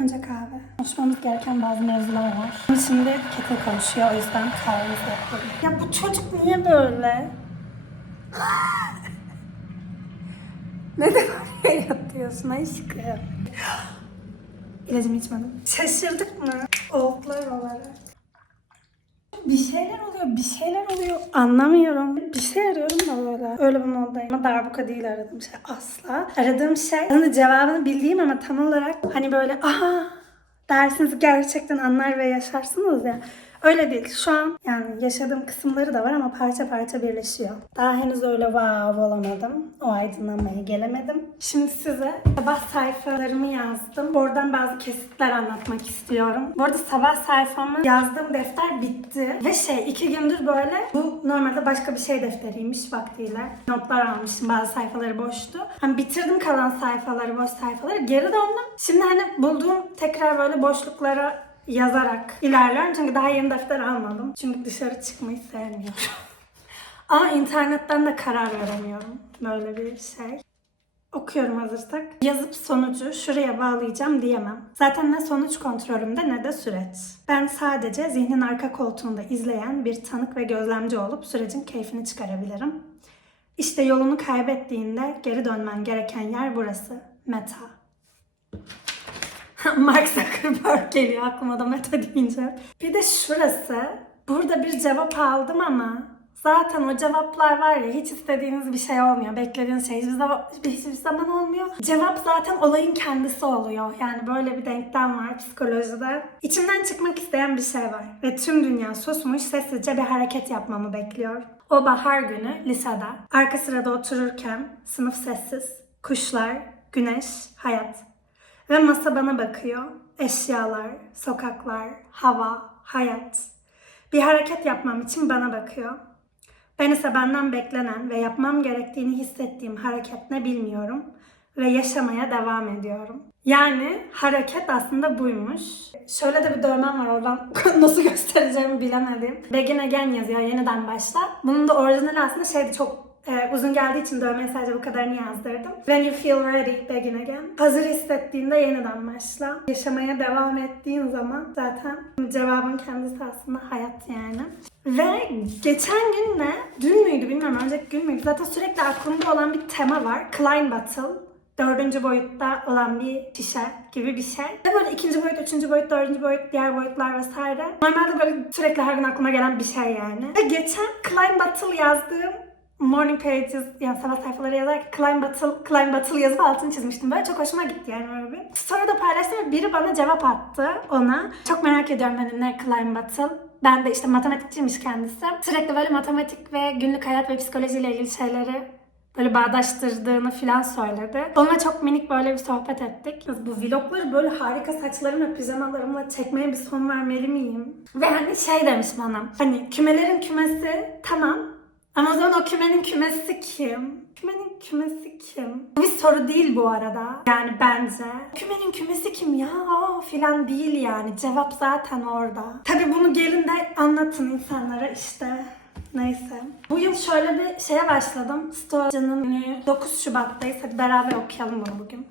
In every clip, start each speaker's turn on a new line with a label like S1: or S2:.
S1: Önce kahve. Konuşmamız gereken bazı mevzular var. Şimdi kettle konuşuyor o yüzden kahvemizi yapalım. Ya bu çocuk niye böyle? Neden oraya yatıyorsun aşkım? İlacımı içmedim. Şaşırdık mı? Oğuklar olarak. Bir şeyler oluyor, bir şeyler oluyor. Anlamıyorum. Bir şey arıyorum da böyle. Öyle bir moddayım. Ama darbuka değil aradığım şey. Asla. Aradığım şey aslında cevabını bildiğim ama tam olarak hani böyle aha dersiniz gerçekten anlar ve yaşarsınız ya. Öyle değil. Şu an yani yaşadığım kısımları da var ama parça parça birleşiyor. Daha henüz öyle wow olamadım. O aydınlanmaya gelemedim. Şimdi size sabah sayfalarımı yazdım. Oradan bazı kesitler anlatmak istiyorum. Bu arada sabah sayfamı yazdığım defter bitti. Ve şey iki gündür böyle bu normalde başka bir şey defteriymiş vaktiyle. Notlar almıştım bazı sayfaları boştu. Hani bitirdim kalan sayfaları, boş sayfaları. Geri döndüm. Şimdi hani bulduğum tekrar böyle boşluklara yazarak ilerliyorum. Çünkü daha yeni defter almadım. Çünkü dışarı çıkmayı sevmiyorum. Ama internetten de karar veremiyorum. Böyle bir şey. Okuyorum hazırsak. Yazıp sonucu şuraya bağlayacağım diyemem. Zaten ne sonuç kontrolümde ne de süreç. Ben sadece zihnin arka koltuğunda izleyen bir tanık ve gözlemci olup sürecin keyfini çıkarabilirim. İşte yolunu kaybettiğinde geri dönmen gereken yer burası. Meta. Mark Zuckerberg geliyor aklıma da meta deyince. Bir de şurası. Burada bir cevap aldım ama zaten o cevaplar var ya hiç istediğiniz bir şey olmuyor. Beklediğiniz şey hiçbir zaman, hiçbir zaman olmuyor. Cevap zaten olayın kendisi oluyor. Yani böyle bir denklem var psikolojide. İçimden çıkmak isteyen bir şey var. Ve tüm dünya susmuş sessizce bir hareket yapmamı bekliyor. O bahar günü lisede. Arka sırada otururken sınıf sessiz. Kuşlar, güneş, hayat. Ve masa bana bakıyor. Eşyalar, sokaklar, hava, hayat. Bir hareket yapmam için bana bakıyor. Ben ise benden beklenen ve yapmam gerektiğini hissettiğim hareket ne bilmiyorum ve yaşamaya devam ediyorum. Yani hareket aslında buymuş. Şöyle de bir dövmem var oradan nasıl göstereceğimi bilemedim. Begin again yazıyor yeniden başla. Bunun da orijinali aslında şeydi çok ee, uzun geldiği için dövmeye sadece bu kadarını yazdırdım. When you feel ready, begin again. Hazır hissettiğinde yeniden başla. Yaşamaya devam ettiğin zaman zaten cevabın kendisi aslında hayat yani. Ve geçen gün ne? Dün müydü bilmiyorum önceki gün müydü? Zaten sürekli aklımda olan bir tema var. Klein Battle dördüncü boyutta olan bir şişe gibi bir şey. Ve böyle ikinci boyut, üçüncü boyut, dördüncü boyut, diğer boyutlar vesaire. Normalde böyle sürekli her gün aklıma gelen bir şey yani. Ve geçen Klein Battle yazdığım Morning Pages yani sabah sayfaları yazarken Climb Battle, Climb Battle yazıp altını çizmiştim. Böyle çok hoşuma gitti yani böyle bir. Sonra da paylaştım ve biri bana cevap attı ona. Çok merak ediyorum hani ne Climb Battle. Ben de işte matematikçiymiş kendisi. Sürekli böyle matematik ve günlük hayat ve psikolojiyle ilgili şeyleri böyle bağdaştırdığını filan söyledi. Onunla çok minik böyle bir sohbet ettik. Bu vlogları böyle harika saçlarım ve pijamalarımla çekmeye bir son vermeli miyim? Ve hani şey demiş bana. Hani kümelerin kümesi tamam ama o zaman kümenin kümesi kim? Kümenin kümesi kim? Bu bir soru değil bu arada. Yani bence. Kümenin kümesi kim ya? Aa, filan değil yani. Cevap zaten orada. Tabi bunu gelin de anlatın insanlara işte. Neyse. Bu yıl şöyle bir şeye başladım. Stoacı'nın günü 9 Şubat'tayız. Hadi beraber okuyalım bunu bugün.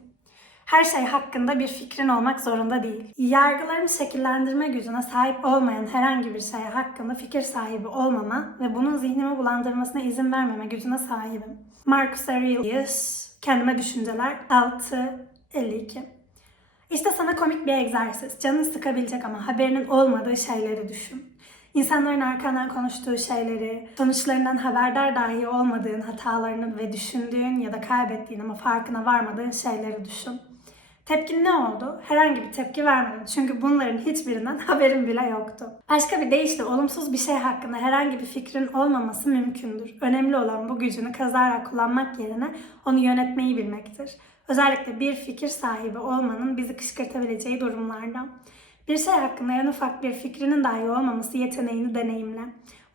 S1: Her şey hakkında bir fikrin olmak zorunda değil. Yargılarımı şekillendirme gücüne sahip olmayan herhangi bir şey hakkında fikir sahibi olmama ve bunun zihnimi bulandırmasına izin vermeme gücüne sahibim. Marcus Aurelius, Kendime Düşünceler 6.52 İşte sana komik bir egzersiz. Canını sıkabilecek ama haberinin olmadığı şeyleri düşün. İnsanların arkandan konuştuğu şeyleri, sonuçlarından haberdar dahi olmadığın hatalarını ve düşündüğün ya da kaybettiğin ama farkına varmadığın şeyleri düşün. Tepkin ne oldu? Herhangi bir tepki vermedim. Çünkü bunların hiçbirinden haberim bile yoktu. Başka bir deyişle olumsuz bir şey hakkında herhangi bir fikrin olmaması mümkündür. Önemli olan bu gücünü kazara kullanmak yerine onu yönetmeyi bilmektir. Özellikle bir fikir sahibi olmanın bizi kışkırtabileceği durumlarda. Bir şey hakkında en ufak bir fikrinin dahi olmaması yeteneğini deneyimle.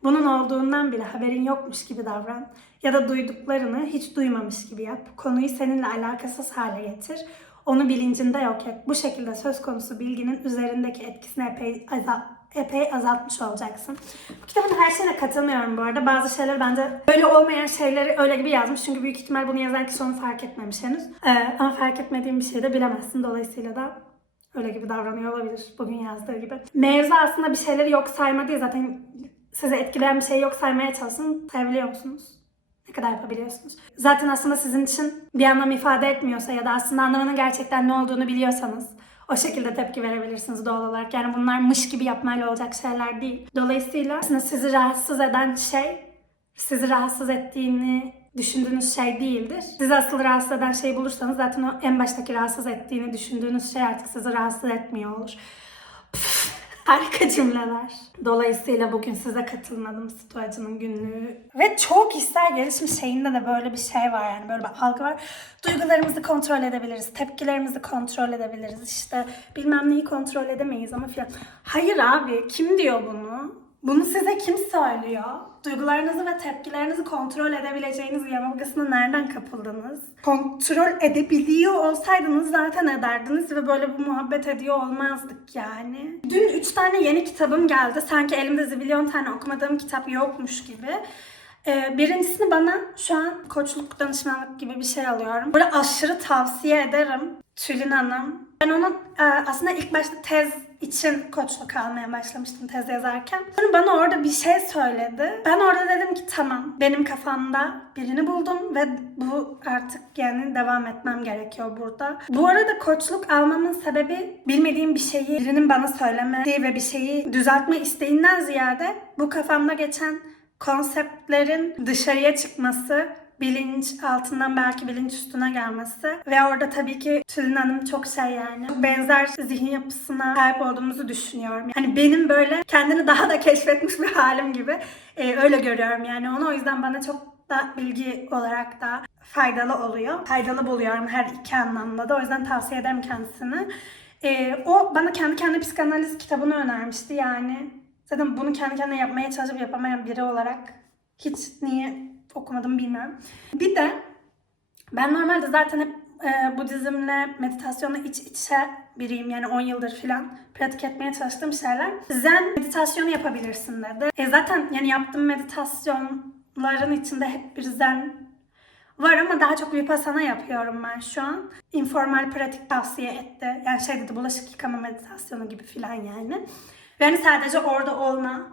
S1: Bunun olduğundan bile haberin yokmuş gibi davran. Ya da duyduklarını hiç duymamış gibi yap. Konuyu seninle alakasız hale getir. Onu bilincinde yok et. Bu şekilde söz konusu bilginin üzerindeki etkisini epey, azal, epey azaltmış olacaksın. Bu kitabın her şeyine katılmıyorum bu arada. Bazı şeyler bence öyle olmayan şeyleri öyle gibi yazmış. Çünkü büyük ihtimal bunu yazan kişi onu fark etmemiş henüz. Ee, ama fark etmediğim bir şey de bilemezsin. Dolayısıyla da Öyle gibi davranıyor olabilir bugün yazdığı gibi. Mevzu aslında bir şeyleri yok sayma değil zaten sizi etkileyen bir şey yok saymaya çalışın. Sayabiliyor musunuz? Ne kadar yapabiliyorsunuz? Zaten aslında sizin için bir anlam ifade etmiyorsa ya da aslında anlamının gerçekten ne olduğunu biliyorsanız o şekilde tepki verebilirsiniz doğal olarak. Yani bunlar mış gibi yapmayla olacak şeyler değil. Dolayısıyla aslında sizi rahatsız eden şey sizi rahatsız ettiğini düşündüğünüz şey değildir. Sizi asıl rahatsız eden şeyi bulursanız zaten o en baştaki rahatsız ettiğini düşündüğünüz şey artık sizi rahatsız etmiyor olur. Harika cümleler. Dolayısıyla bugün size katılmadım Stoacı'nın günlüğü. Ve çoğu kişisel gelişim şeyinde de böyle bir şey var yani böyle bir algı var. Duygularımızı kontrol edebiliriz, tepkilerimizi kontrol edebiliriz. İşte bilmem neyi kontrol edemeyiz ama filan. Hayır abi kim diyor bunu? Bunu size kim söylüyor? Duygularınızı ve tepkilerinizi kontrol edebileceğiniz yanılgısına nereden kapıldınız? Kontrol edebiliyor olsaydınız zaten ederdiniz ve böyle bir muhabbet ediyor olmazdık yani. Dün 3 tane yeni kitabım geldi. Sanki elimde zibilyon tane okumadığım kitap yokmuş gibi. Ee, birincisini bana şu an koçluk danışmanlık gibi bir şey alıyorum. Böyle aşırı tavsiye ederim. Tülin Hanım. Ben onun e, aslında ilk başta tez için koçluk almaya başlamıştım tez yazarken. Sonra bana orada bir şey söyledi. Ben orada dedim ki tamam benim kafamda birini buldum ve bu artık yani devam etmem gerekiyor burada. Bu arada koçluk almamın sebebi bilmediğim bir şeyi birinin bana söylemediği ve bir şeyi düzeltme isteğinden ziyade bu kafamda geçen konseptlerin dışarıya çıkması bilinç altından belki bilinç üstüne gelmesi ve orada tabii ki Tülin Hanım çok şey yani benzer zihin yapısına sahip olduğumuzu düşünüyorum. Hani benim böyle kendini daha da keşfetmiş bir halim gibi e, öyle görüyorum yani onu o yüzden bana çok da bilgi olarak da faydalı oluyor. Faydalı buluyorum her iki anlamda da o yüzden tavsiye ederim kendisini. E, o bana kendi kendi psikanaliz kitabını önermişti yani. Zaten bunu kendi kendine yapmaya çalışıp yapamayan biri olarak hiç niye okumadım bilmiyorum. Bir de ben normalde zaten hep e, Budizmle meditasyonla iç içe biriyim. Yani 10 yıldır falan pratik etmeye çalıştığım şeyler. Zen meditasyonu yapabilirsin dedi. E zaten yani yaptığım meditasyonların içinde hep bir zen var ama daha çok vipassana yapıyorum ben şu an. Informal pratik tavsiye etti. Yani şey dedi bulaşık yıkama meditasyonu gibi falan yani. Yani sadece orada olma.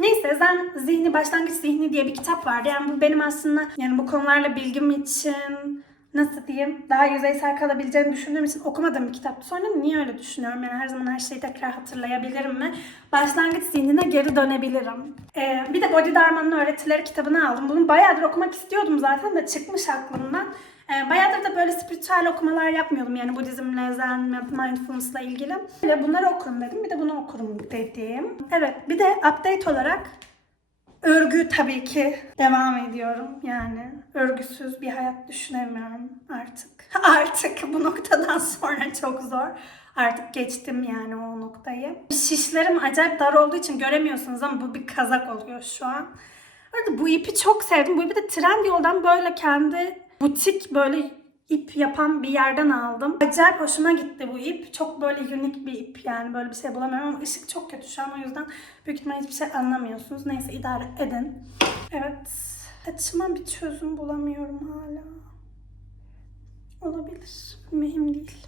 S1: Neyse Zen Zihni Başlangıç Zihni diye bir kitap vardı. Yani bu benim aslında yani bu konularla bilgim için nasıl diyeyim daha yüzeysel kalabileceğini düşündüğüm için okumadığım bir kitaptı. Sonra niye öyle düşünüyorum? Yani her zaman her şeyi tekrar hatırlayabilirim mi? Başlangıç zihnine geri dönebilirim. Ee, bir de Bodhidharma'nın öğretileri kitabını aldım. Bunu bayağıdır okumak istiyordum zaten de çıkmış aklımdan. Ee, bayağıdır da böyle spiritüel okumalar yapmıyordum. Yani Budizmle, Zen, Mindfulness'la ilgili. Böyle bunları okurum dedim. Bir de bunu okurum dedim. Evet bir de update olarak Örgü tabii ki devam ediyorum yani. Örgüsüz bir hayat düşünemiyorum artık. Artık bu noktadan sonra çok zor. Artık geçtim yani o noktayı. Şişlerim acayip dar olduğu için göremiyorsunuz ama bu bir kazak oluyor şu an. Arada bu ipi çok sevdim. Bu ipi de Trendyol'dan böyle kendi butik böyle ip yapan bir yerden aldım. Acayip hoşuma gitti bu ip. Çok böyle unik bir ip yani böyle bir şey bulamıyorum ama ışık çok kötü şu an o yüzden büyük ihtimalle hiçbir şey anlamıyorsunuz. Neyse idare edin. Evet. Saçıma bir çözüm bulamıyorum hala. Olabilir. Mühim değil.